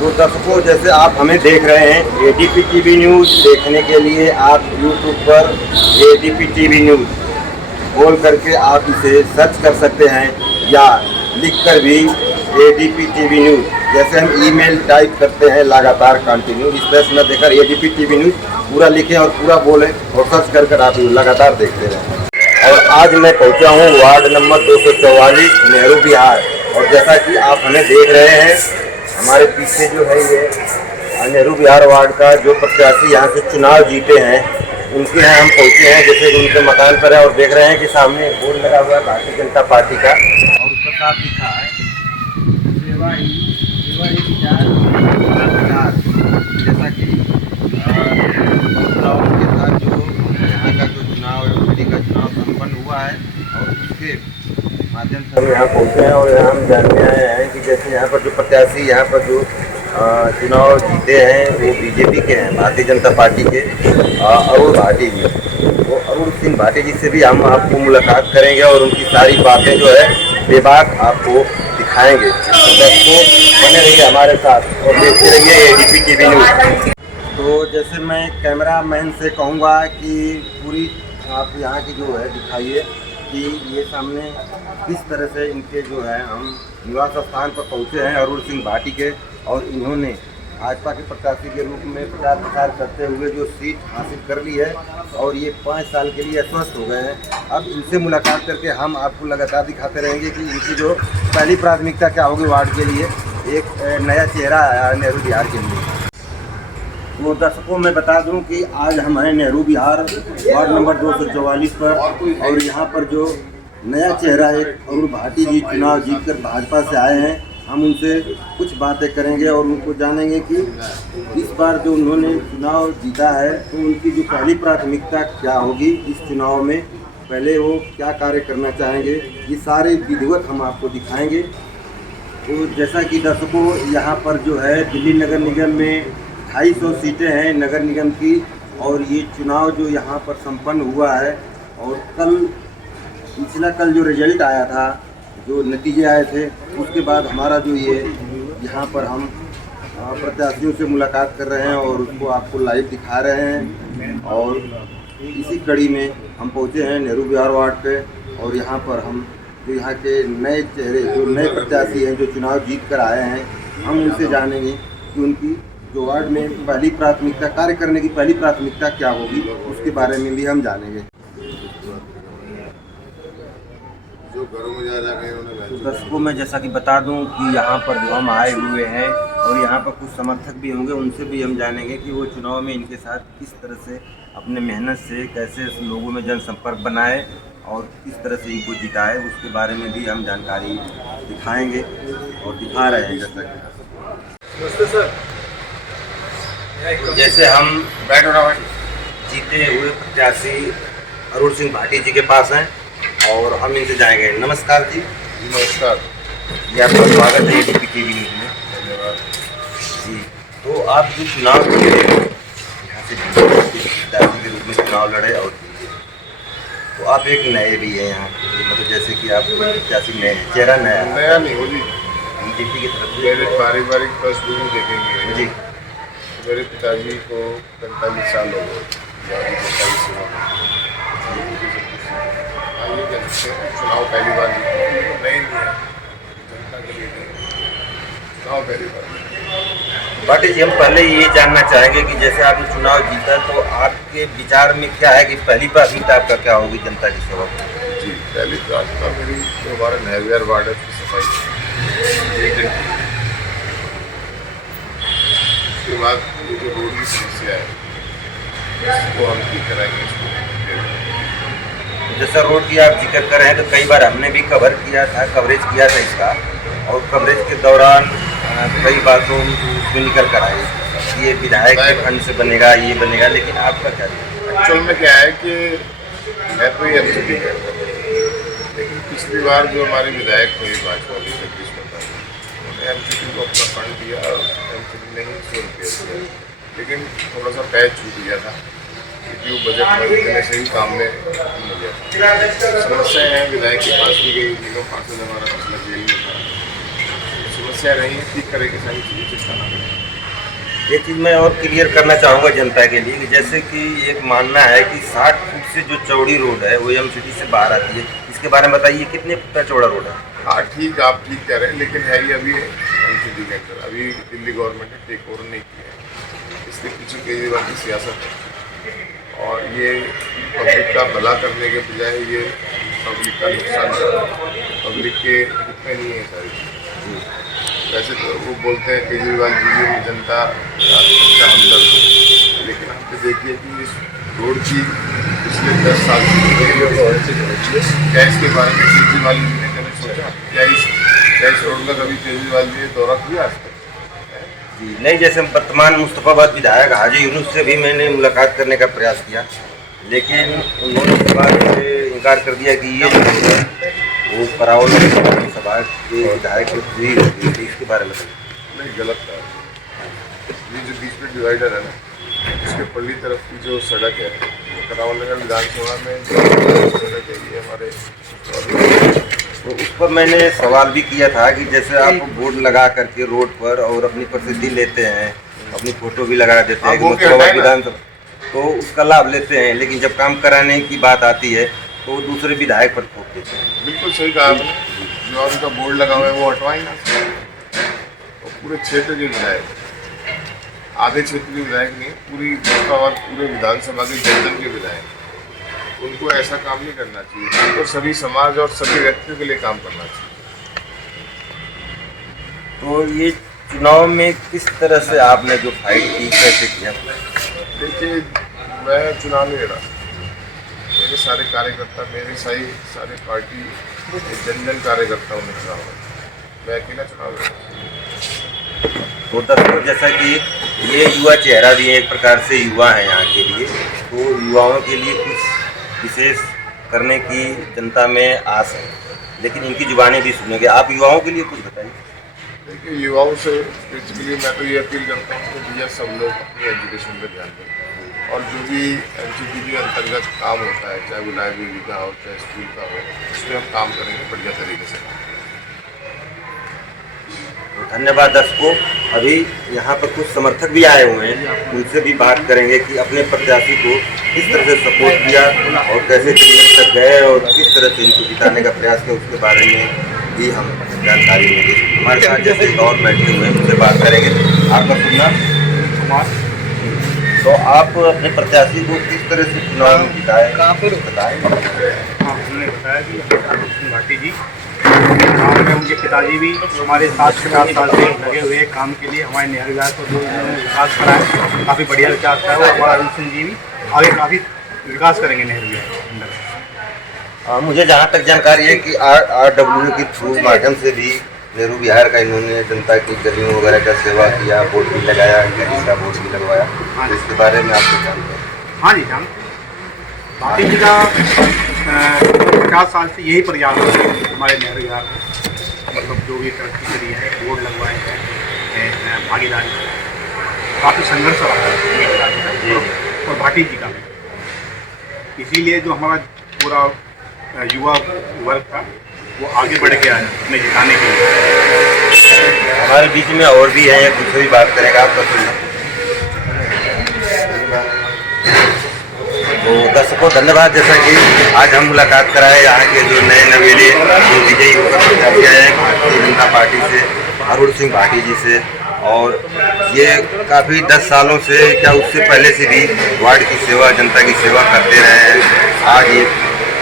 तो दर्शकों, जैसे आप हमें देख रहे हैं, एडीपी टीवी न्यूज़ देखने के लिए आप यूट्यूब पर एडीपी टीवी न्यूज़ बोल करके आप इसे सर्च कर सकते हैं, या लिखकर भी एडीपी टीवी न्यूज़, जैसे हम ईमेल टाइप करते हैं लगातार कंटिन्यू, इस तरह से न देकर एडीपी टीवी न्यूज़ पूरा लिखें और पूरा बोलें और सर्च कर आप लगातार देखते रहें। और आज मैं पहुंचा हूं वार्ड नंबर 244 नेहरू बिहार, और जैसा कि आप हमें देख रहे हैं, हमारे पीछे जो है ये नेहरू बिहार वार्ड का जो प्रत्याशी यहाँ से चुनाव जीते हैं, उनके यहाँ हम पहुँचे हैं। जैसे कि उनके मकान पर है और देख रहे हैं कि सामने एक बोर्ड लगा हुआ है भारतीय जनता पार्टी का, और उस पर साफ लिखा है सेवा ही विचार बिहार। जैसा कि चुनाव के साथ जो यहाँ का जो चुनाव है, दिल्ली का चुनाव संपन्न हुआ है, और उसके माध्यम से हम यहाँ पहुँचे हैं। और यहाँ हम जानने आए हैं कि जैसे यहाँ पर जो प्रत्याशी यहाँ पर जो चुनाव जीते हैं वो बीजेपी के हैं, भारतीय जनता पार्टी के अरुण भाटी जी। वो अरुण सिंह भाटी जी से भी हम आपको मुलाकात करेंगे और उनकी सारी बातें जो है बेबाक आपको दिखाएंगे। तो आपको बने रहिए हमारे साथ और देखते रहिए एडीपी टीवी न्यूज़। तो जैसे मैं कैमरा मैन से कहूँगा कि पूरी आप यहाँ की जो है दिखाइए कि ये सामने किस तरह से इनके जो है हम निवास स्थान पर पहुँचे हैं अरुण सिंह भाटी के, और इन्होंने भाजपा के प्रत्याशी के रूप में प्रचार प्रसार करते हुए जो सीट हासिल कर ली है, और ये 5 साल के लिए अस्वस्थ हो गए हैं। अब इनसे मुलाकात करके हम आपको लगातार दिखाते रहेंगे कि इनकी जो पहली प्राथमिकता क्या होगी वार्ड के लिए, एक नया चेहरा आया नेहरू बिहार के लिए। तो दर्शकों, मैं बता दूं कि आज हम हैं नेहरू बिहार वार्ड नंबर 244 पर, और यहाँ पर जो नया चेहरा है अरुण भाटी जी चुनाव जीतकर भाजपा से आए हैं। हम उनसे कुछ बातें करेंगे और उनको जानेंगे कि इस बार जो उन्होंने चुनाव जीता है तो उनकी जो पहली प्राथमिकता क्या होगी इस चुनाव में, पहले वो क्या कार्य करना चाहेंगे, ये सारे विधिवत हम आपको दिखाएंगे। तो जैसा कि दर्शकों, यहाँ पर जो है दिल्ली नगर निगम में 250 सीटें हैं नगर निगम की, और ये चुनाव जो यहाँ पर संपन्न हुआ है, और कल जो रिजल्ट आया था, जो नतीजे आए थे, उसके बाद हमारा जो ये यहाँ पर हम प्रत्याशियों से मुलाकात कर रहे हैं और उसको आपको लाइव दिखा रहे हैं। और इसी कड़ी में हम पहुँचे हैं नेहरू बिहार वार्ड पे, और यहाँ पर हम जो यहाँ के नए चेहरे, जो नए प्रत्याशी हैं जो चुनाव जीत कर आए हैं, हम उनसे जानेंगे कि उनकी जो वार्ड में पहली प्राथमिकता, कार्य करने की पहली प्राथमिकता क्या होगी, उसके बारे में भी हम जानेंगे। जो घरों में जा गए तो दर्शकों, मैं जैसा कि बता दूं कि यहाँ पर जो हम आए हुए हैं, और यहाँ पर कुछ समर्थक भी होंगे, उनसे भी हम जानेंगे कि वो चुनाव में इनके साथ किस तरह से अपने मेहनत से कैसे लोगों में जनसंपर्क बनाए और किस तरह से इनको जिताए, उसके बारे में भी हम जानकारी दिखाएंगे और दिखा रहे हैं। जैसा नमस्ते सर। जैसे हम जीते हुए प्रत्याशी अरुण सिंह भाटी जी के पास हैं और हम इनसे जाएंगे। नमस्कार जी। नमस्कार जी, आपका स्वागत है एडीपी टीवी न्यूज़ में। धन्यवाद जी, तो आप जो चुनाव लड़े यहाँ से प्रत्याशी के रूप में चुनाव लड़े, और तो आप एक नए भी हैं यहाँ पे, मतलब जैसे कि आप प्रत्याशी नए हैं, चेहरा नया नहीं हो जी, बीजेपी की तरफ से। मेरे पारिवारिक पृष्ठभूमि देखेंगे जी, मेरे पिताजी को 45 साल हो गए ये कह सकते हैं चुनाव पहली बार जीते, नहीं है जनता के लिए चुनाव पहली बार। भाटी जी, हम पहले ये जानना चाहेंगे कि जैसे आपने चुनाव जीता, तो आपके विचार में क्या है कि पहली प्राथमिकता आपका क्या होगी जनता की सेवा? जी, पहली प्राथमिकता मेरी जो हमारा नेहरू बिहार वार्ड है उसकी सफाई, उसके बाद ये जो रोड की समस्या है इसको हम ठीक कराएंगे। जैसा रोड की आप जिक्र कर रहे हैं, तो कई बार हमने भी कवरेज किया था इसका, और कवरेज के दौरान कई बातों उसमें निकल कर आई, ये विधायक के फंड से बनेगा, ये बनेगा, लेकिन आपका क्या? एक्चुअल में क्या है कि मैं तो ये एमसीडी करता हूँ, लेकिन पिछली बार जो हमारे विधायक थे भाजपा के जगदीश प्रसाद, उन्होंने एमसीडी को अपना फंड दिया और एमसीडी ने ही 100 रुपये दिया, लेकिन थोड़ा सा पैच छूट गया था क्योंकि वो बजट में देने से ही काम में हो गया। समस्याएं हैं विधायक के पास भी गई, तीनों पास हमारा मसला जेल में था, समस्या नहीं है, ठीक करेंगे सारी चीज़ें, चिंता ना करें। एक चीज़ मैं और क्लियर करना चाहूँगा जनता के लिए कि जैसे कि एक मानना है कि 60 फुट से जो चौड़ी रोड है वो एम सिटी से बाहर आती है, इसके बारे में बताइए कितने फुट का चौड़ा रोड है? हाँ ठीक, आप ठीक कह रहे हैं, लेकिन है ये अभी एनसीडी के अंदर, अभी दिल्ली गवर्नमेंट ने टेक ओवर नहीं किया है, इसलिए पीछे केजरीवाल की सियासत है और ये पब्लिक का भला करने के बजाय ये पब्लिक का नुकसान कर रहा है, पब्लिक के हित में नहीं है सारी चीज़। वैसे तो वो बोलते हैं केजरीवाल जी ये जनता का सच्चा हमदर्द हो, लेकिन आप देखिए कि इस रोड की पिछले 10 साल से क्या इसके बारे में केजरीवाल जी ने कभी सोचा? क्या इस रोड का कभी केजरीवाल जी ने दौरा किया आज तक? जी नहीं, जैसे वर्तमान मुस्तफाबाद विधायक हाजी यूनुस से भी मैंने मुलाकात करने का प्रयास किया, लेकिन उन्होंने इस बात से इनकार कर दिया कि ये जो रोड है वो करावल सभा के विधायक को हुई होगी, इसके बारे में नहीं, गलत था। ये जो बीच में डिवाइडर है ना, उसके पल्ली तरफ की जो सड़क है वो करावल नगर विधानसभा में जो सड़क है ये हमारे, तो उस पर मैंने सवाल भी किया था कि जैसे आप बोर्ड लगा करके रोड पर और अपनी प्रसिद्धि लेते हैं, अपनी फोटो भी लगा देते हैं कि मुस्तफाबाद विधानसभा, तो उसका लाभ लेते हैं, लेकिन जब काम कराने की बात आती है तो दूसरे विधायक पर थोप देते हैं। बिल्कुल सही कहा आपने, जो उनका बोर्ड लगा हुआ है वो हटवाएं ना, और पूरे क्षेत्र के विधायक, आधे क्षेत्र के विधायक नहीं, पूरी मुस्तफाबाद पूरे विधानसभा के जनता के विधायक, उनको ऐसा काम नहीं करना चाहिए, उनको सभी समाज और सभी व्यक्तियों के लिए काम करना चाहिए। तो ये चुनाव में किस तरह से आपने जो फाइट की, कैसे किया? देखिए, मैं चुनाव नहीं लड़ा, मेरे सारे कार्यकर्ता, मेरे सारे पार्टी जन जन कार्यकर्ताओं ने चुनाव लड़ा, मैं अकेला चुनाव लड़ा। तो दर्शकों, जैसा कि ये युवा चेहरा भी है, एक प्रकार से युवा है यहाँ के लिए, तो युवाओं के लिए कुछ विशेष करने की जनता में आस है, लेकिन इनकी जुबानें भी सुनेंगे। आप युवाओं के लिए कुछ बताइए। देखिए, युवाओं से बेसिकली मैं तो ये अपील करता हूँ कि भैया सब लोग अपनी एजुकेशन पर ध्यान दें, और जो भी एनसीडी के अंतर्गत काम होता है, चाहे वो लाइब्रेरी का हो, चाहे स्कूल का हो, उसमें हम काम करेंगे बढ़िया तरीके से। धन्यवाद दर्शकों। अभी यहाँ पर कुछ समर्थक भी आए हुए हैं, उनसे भी बात करेंगे कि अपने प्रत्याशी को किस तरह से सपोर्ट किया और कैसे चुनाव तक गए और किस तरह से इनको जिताने का प्रयास किया, उसके बारे में भी हम जानकारी लेंगे। हमारे साथ जैसे और बैठे हुए हैं, उनसे बात करेंगे। आपका सुनना कुमार, तो आप अपने प्रत्याशी को किस तरह से चुनाव में जिताए, बताएं। हाँ, हमने बताया कि सिंह भाटी जी गाँव में, उनके पिताजी भी हमारे 7-50 साल से लगे हुए काम के लिए, हमारे नेहरू विकास को जो विकास करा है, काफ़ी बढ़िया विकास करा है, और हमारा अरुण सिंह जी भी आगे काफ़ी विकास करेंगे नेहरू विकास के अंदर। मुझे जहाँ तक जानकारी है कि RW के थ्रू माध्यम से भी नेहरू विहार का इन्होंने जनता की गलियों वगैरह का सेवा किया, बोर्ड भी लगाया, इंग्लिश का बोर्ड भी लगवाया, तो इसके बारे में आपको जानते हैं? हाँ जी, जानते भाटी जी का 50 साल से यही प्रयास है हमारे नेहरू विहार में, मतलब जो भी तरक्की करी है, बोर्ड लगवाए हैं, भागीदारी, काफ़ी संघर्ष रहा है और भाटी जी का भी, इसीलिए जो हमारा पूरा युवा वर्ग था वो आगे बढ़ के आया अपने जिताने के लिए। हमारे बीच में और भी हैं, उनसे भी बात करेंगे। आपका सुनना। तो दर्शकों धन्यवाद। जैसा कि आज हम मुलाकात कराए यहाँ के जो नए नवेले जो विजयी होकर प्रत्याशी आए हैं भारतीय जनता पार्टी से, अरुण सिंह भाटी जी से, और ये काफ़ी 10 सालों से, क्या उससे पहले से भी वार्ड की सेवा, जनता की सेवा करते रहे हैं। आज ये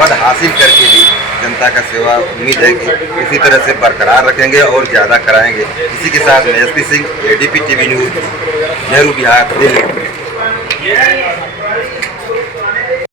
पद हासिल करके भी जनता का सेवा उम्मीद है कि इसी तरह से बरकरार रखेंगे और ज़्यादा कराएंगे। इसी के साथ मैं SP Singh, ADP TV news, Nehru Vihar, Delhi.